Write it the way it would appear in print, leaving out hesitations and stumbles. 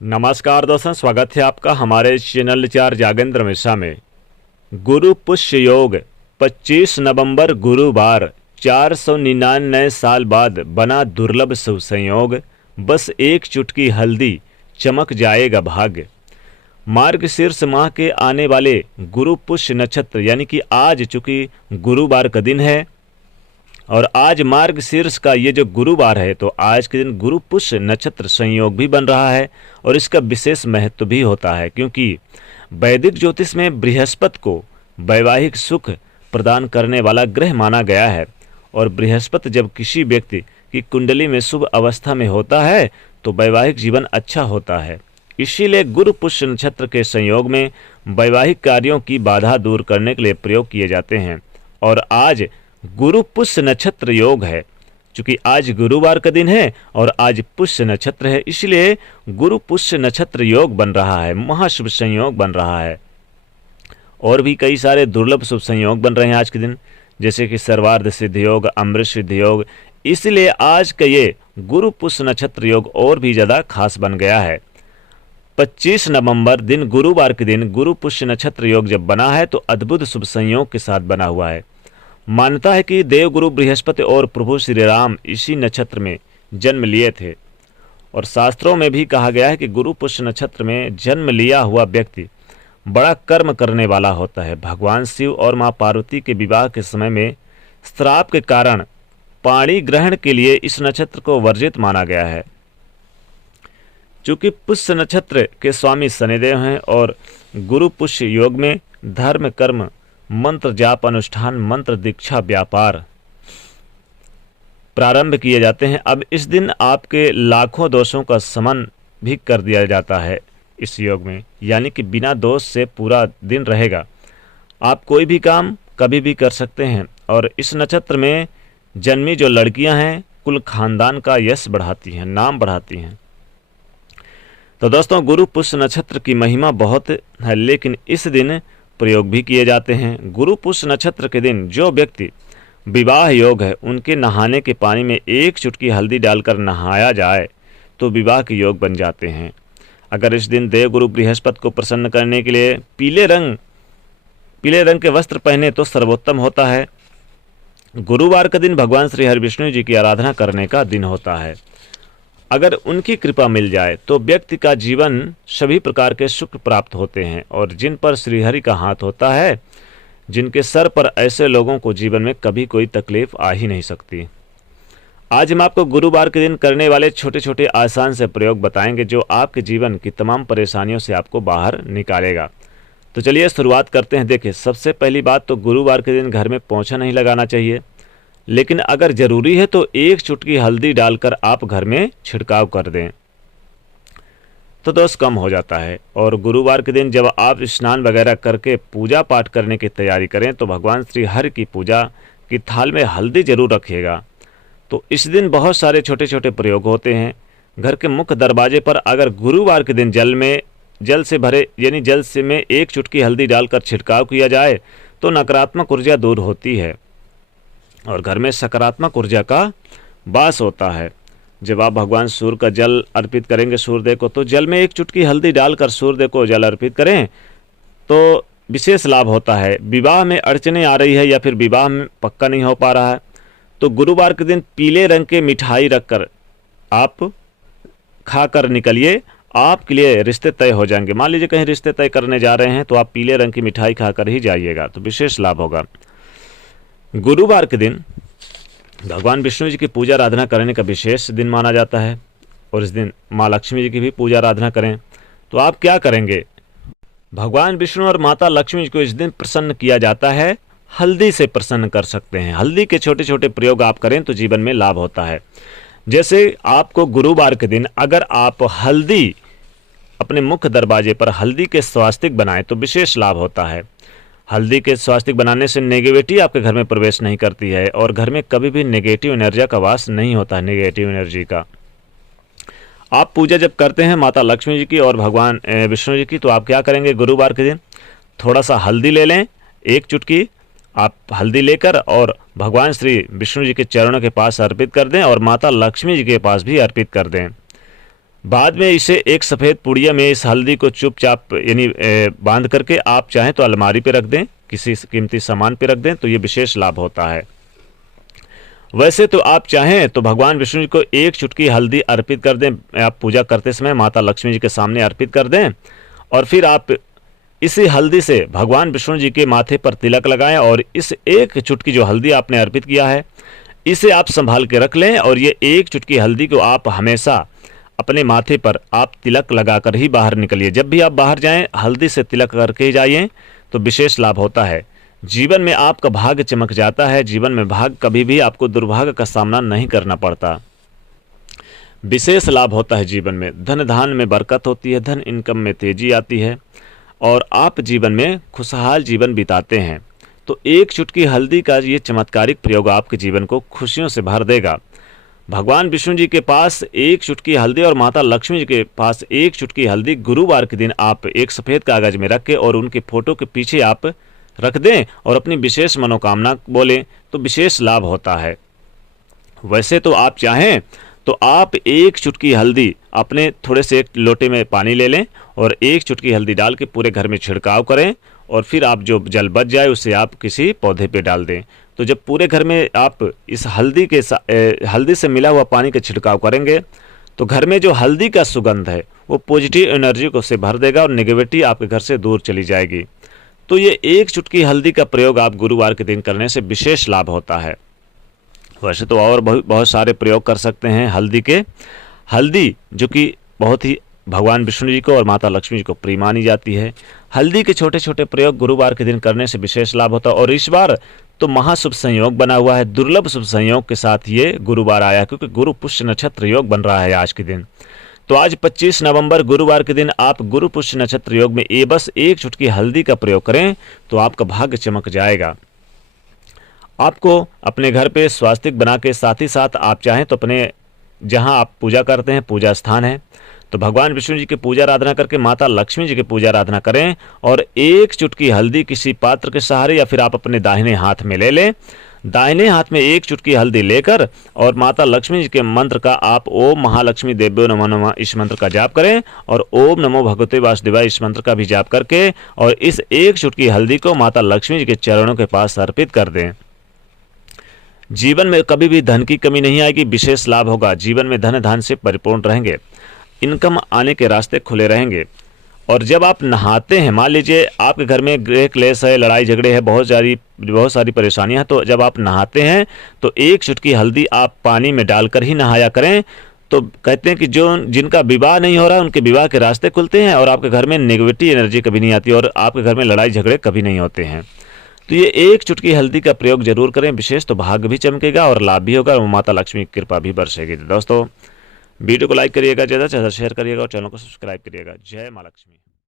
नमस्कार दोस्तों, स्वागत है आपका हमारे चैनल चार जागेंद्र मिश्रा में। गुरु पुष्य योग 25 नवंबर गुरुवार 499 साल बाद बना दुर्लभ शुभ संयोग। बस एक चुटकी हल्दी चमक जाएगा भाग्य। मार्गशीर्ष माह के आने वाले गुरु पुष्य नक्षत्र यानी कि आज चूंकि गुरुवार का दिन है और आज मार्गशीर्ष का ये जो गुरुवार है, तो आज के दिन गुरु पुष्य नक्षत्र संयोग भी बन रहा है और इसका विशेष महत्व भी होता है, क्योंकि वैदिक ज्योतिष में बृहस्पति को वैवाहिक सुख प्रदान करने वाला ग्रह माना गया है। और बृहस्पति जब किसी व्यक्ति की कुंडली में शुभ अवस्था में होता है तो वैवाहिक जीवन अच्छा होता है। इसीलिए गुरु पुष्य नक्षत्र के संयोग में वैवाहिक कार्यों की बाधा दूर करने के लिए प्रयोग किए जाते हैं। और आज गुरु पुष्य नक्षत्र योग है, क्योंकि आज गुरुवार का दिन है और आज पुष्य नक्षत्र है, इसलिए गुरु पुष्य नक्षत्र योग बन रहा है, महाशुभ संयोग बन रहा है। और भी कई सारे दुर्लभ शुभ संयोग बन रहे हैं आज के दिन, जैसे कि सर्वार्ध सिद्ध योग, अमृत सिद्ध योग। इसलिए आज का ये गुरु पुष्य नक्षत्र योग और भी ज़्यादा खास बन गया है। 25 नवंबर दिन गुरुवार के दिन गुरु पुष्य नक्षत्र योग जब बना है तो अद्भुत शुभ संयोग के साथ बना हुआ है। मान्यता है कि देवगुरु बृहस्पति और प्रभु श्री राम इसी नक्षत्र में जन्म लिए थे। और शास्त्रों में भी कहा गया है कि गुरु पुष्य नक्षत्र में जन्म लिया हुआ व्यक्ति बड़ा कर्म करने वाला होता है। भगवान शिव और मां पार्वती के विवाह के समय में श्राप के कारण पाणी ग्रहण के लिए इस नक्षत्र को वर्जित माना गया है। चूंकि पुष्य नक्षत्र के स्वामी शनिदेव हैं और गुरु पुष्य योग में धर्म, कर्म, मंत्र जाप, अनुष्ठान, मंत्र दीक्षा, व्यापार प्रारंभ किए जाते हैं। अब इस दिन आपके लाखों दोषों का शमन भी कर दिया जाता है इस योग में, यानी कि बिना दोष से पूरा दिन रहेगा। आप कोई भी काम कभी भी कर सकते हैं। और इस नक्षत्र में जन्मी जो लड़कियां हैं कुल खानदान का यश बढ़ाती हैं, नाम बढ़ाती हैं। तो दोस्तों, गुरु पुष्य नक्षत्र की महिमा बहुत है, लेकिन इस दिन प्रयोग भी किए जाते हैं। गुरु पुष्य नक्षत्र के दिन जो व्यक्ति विवाह योग है उनके नहाने के पानी में एक चुटकी हल्दी डालकर नहाया जाए तो विवाह के योग बन जाते हैं। अगर इस दिन देवगुरु बृहस्पति को प्रसन्न करने के लिए पीले रंग के वस्त्र पहने तो सर्वोत्तम होता है। गुरुवार का दिन भगवान श्री हरि विष्णु जी की आराधना करने का दिन होता है। अगर उनकी कृपा मिल जाए तो व्यक्ति का जीवन सभी प्रकार के सुख प्राप्त होते हैं। और जिन पर श्रीहरि का हाथ होता है, जिनके सर पर, ऐसे लोगों को जीवन में कभी कोई तकलीफ आ ही नहीं सकती। आज हम आपको गुरुवार के दिन करने वाले छोटे छोटे आसान से प्रयोग बताएंगे जो आपके जीवन की तमाम परेशानियों से आपको बाहर निकालेगा। तो चलिए शुरुआत करते हैं। देखिए, सबसे पहली बात तो गुरुवार के दिन घर में पोंछा नहीं लगाना चाहिए, लेकिन अगर ज़रूरी है तो एक चुटकी हल्दी डालकर आप घर में छिड़काव कर दें तो दोष कम हो जाता है। और गुरुवार के दिन जब आप स्नान वगैरह करके पूजा पाठ करने की तैयारी करें तो भगवान श्री हरि की पूजा की थाल में हल्दी जरूर रखिएगा। तो इस दिन बहुत सारे छोटे छोटे प्रयोग होते हैं। घर के मुख्य दरवाजे पर अगर गुरुवार के दिन जल से भरे यानी जल से में एक चुटकी हल्दी डालकर छिड़काव किया जाए तो नकारात्मक ऊर्जा दूर होती है और घर में सकारात्मक ऊर्जा का वास होता है। जब आप भगवान सूर्य का जल अर्पित करेंगे सूर्यदेव को, तो जल में एक चुटकी हल्दी डालकर सूर्यदेव को जल अर्पित करें तो विशेष लाभ होता है। विवाह में अड़चने आ रही है या फिर विवाह में पक्का नहीं हो पा रहा है तो गुरुवार के दिन पीले रंग के मिठाई रखकर आप खाकर निकलिए, आपके लिए रिश्ते तय हो जाएंगे। मान लीजिए कहीं रिश्ते तय करने जा रहे हैं तो आप पीले रंग की मिठाई खाकर ही जाइएगा तो विशेष लाभ होगा। गुरुवार के दिन भगवान विष्णु जी की पूजा आराधना करने का विशेष दिन माना जाता है और इस दिन माँ लक्ष्मी जी की भी पूजा आराधना करें। तो आप क्या करेंगे? भगवान विष्णु और माता लक्ष्मी जी को इस दिन प्रसन्न किया जाता है, हल्दी से प्रसन्न कर सकते हैं। हल्दी के छोटे छोटे प्रयोग आप करें तो जीवन में लाभ होता है। जैसे आपको गुरुवार के दिन अगर आप हल्दी अपने मुख्य दरवाजे पर हल्दी के स्वास्तिक बनाएं तो विशेष लाभ होता है। हल्दी के स्वास्तिक बनाने से नेगेटिविटी आपके घर में प्रवेश नहीं करती है और घर में कभी भी नेगेटिव एनर्जी का वास नहीं होता है, नेगेटिव एनर्जी का। आप पूजा जब करते हैं माता लक्ष्मी जी की और भगवान विष्णु जी की तो आप क्या करेंगे? गुरुवार के दिन थोड़ा सा हल्दी ले लें, एक चुटकी आप हल्दी लेकर और भगवान श्री विष्णु जी के चरणों के पास अर्पित कर दें और माता लक्ष्मी जी के पास भी अर्पित कर दें। बाद में इसे एक सफ़ेद पुड़िया में इस हल्दी को चुपचाप यानी बांध करके आप चाहें तो अलमारी पे रख दें, किसी कीमती सामान पे रख दें, तो ये विशेष लाभ होता है। वैसे तो आप चाहें तो भगवान विष्णु जी को एक चुटकी हल्दी अर्पित कर दें, आप पूजा करते समय माता लक्ष्मी जी के सामने अर्पित कर दें, और फिर आप इसी हल्दी से भगवान विष्णु जी के माथे पर तिलक लगाएं, और इस एक चुटकी जो हल्दी आपने अर्पित किया है इसे आप संभाल के रख लें, और ये एक चुटकी हल्दी को आप हमेशा अपने माथे पर आप तिलक लगाकर ही बाहर निकलिए। जब भी आप बाहर जाएं हल्दी से तिलक करके ही जाइए, तो विशेष लाभ होता है। जीवन में आपका भाग्य चमक जाता है, जीवन में भाग्य कभी भी आपको दुर्भाग्य का सामना नहीं करना पड़ता। विशेष लाभ होता है जीवन में, धन धान में बरकत होती है, धन इनकम में तेजी आती है, और आप जीवन में खुशहाल जीवन बिताते हैं। तो एक चुटकी हल्दी का ये चमत्कारिक प्रयोग आपके जीवन को खुशियों से भर देगा। भगवान विष्णु जी के पास एक चुटकी हल्दी और माता लक्ष्मी जी के पास एक चुटकी हल्दी गुरुवार के दिन आप एक सफ़ेद कागज में रख के और उनके फोटो के पीछे आप रख दें और अपनी विशेष मनोकामना बोलें, तो विशेष लाभ होता है। वैसे तो आप चाहें तो आप एक चुटकी हल्दी अपने थोड़े से एक लोटे में पानी ले लें और एक चुटकी हल्दी डाल के पूरे घर में छिड़काव करें, और फिर आप जो जल बच जाए उसे आप किसी पौधे पे डाल दें। तो जब पूरे घर में आप इस हल्दी से मिला हुआ पानी का छिड़काव करेंगे, तो घर में जो हल्दी का सुगंध है वो पॉजिटिव एनर्जी को से भर देगा और नेगेटिविटी आपके घर से दूर चली जाएगी। तो ये एक चुटकी हल्दी का प्रयोग आप गुरुवार के दिन करने से विशेष लाभ होता है। वैसे तो और बहुत सारे प्रयोग कर सकते हैं हल्दी के। हल्दी जो कि बहुत ही भगवान विष्णु जी को और माता लक्ष्मी जी को प्रिय मानी जाती है। हल्दी के छोटे छोटे प्रयोग गुरुवार के दिन करने से विशेष लाभ होता है। और इस बार तो महाशुभ संयोग बना हुआ है, दुर्लभ शुभ संयोग के साथ ये गुरुवार आया, क्योंकि गुरु पुष्य नक्षत्र योग बन रहा है आज के दिन। तो आज 25 नवंबर गुरुवार के दिन आप गुरु पुष्य नक्षत्र योग में बस एक चुटकी हल्दी का प्रयोग करें तो आपका भाग्य चमक जाएगा। आपको अपने घर पे स्वास्तिक बना के साथ ही साथ आप चाहें तो अपने जहां आप पूजा करते हैं पूजा स्थान है तो भगवान विष्णु जी की पूजा आराधना करके माता लक्ष्मी जी की पूजा आराधना करें, और एक चुटकी हल्दी किसी पात्र के सहारे या फिर आप अपने दाहिने हाथ में ले लें। दाहिने हाथ में एक चुटकी हल्दी लेकर और माता लक्ष्मी जी के मंत्र का आप ओम महालक्ष्मी देव्यो नमः नमः इस मंत्र का जाप करें, और ओम नमो भगवते वासुदेवाय इस मंत्र का भी जाप करके और इस एक चुटकी हल्दी को माता लक्ष्मी जी के चरणों के पास अर्पित कर दें। जीवन में कभी भी धन की कमी नहीं आएगी, विशेष लाभ होगा। जीवन में धन धान से परिपूर्ण रहेंगे, इनकम आने के रास्ते खुले रहेंगे। और जब आप नहाते हैं, मान लीजिए आपके घर में गृह क्लेश है, लड़ाई झगड़े है, बहुत सारी परेशानियां, तो जब आप नहाते हैं तो एक चुटकी हल्दी आप पानी में डालकर ही नहाया करें। तो कहते हैं कि जिनका विवाह नहीं हो रहा उनके विवाह के रास्ते खुलते हैं, और आपके घर में नेगेटिव एनर्जी कभी नहीं आती, और आपके घर में लड़ाई झगड़े कभी नहीं होते हैं। तो ये एक चुटकी हल्दी का प्रयोग जरूर करें, विशेष तो भाग्य भी चमकेगा और लाभ भी होगा और माता लक्ष्मी की कृपा भी बरसेगी। तो दोस्तों वीडियो को लाइक करिएगा, ज़्यादा से ज़्यादा शेयर करिएगा और चैनल को सब्सक्राइब करिएगा। जय माँ लक्ष्मी।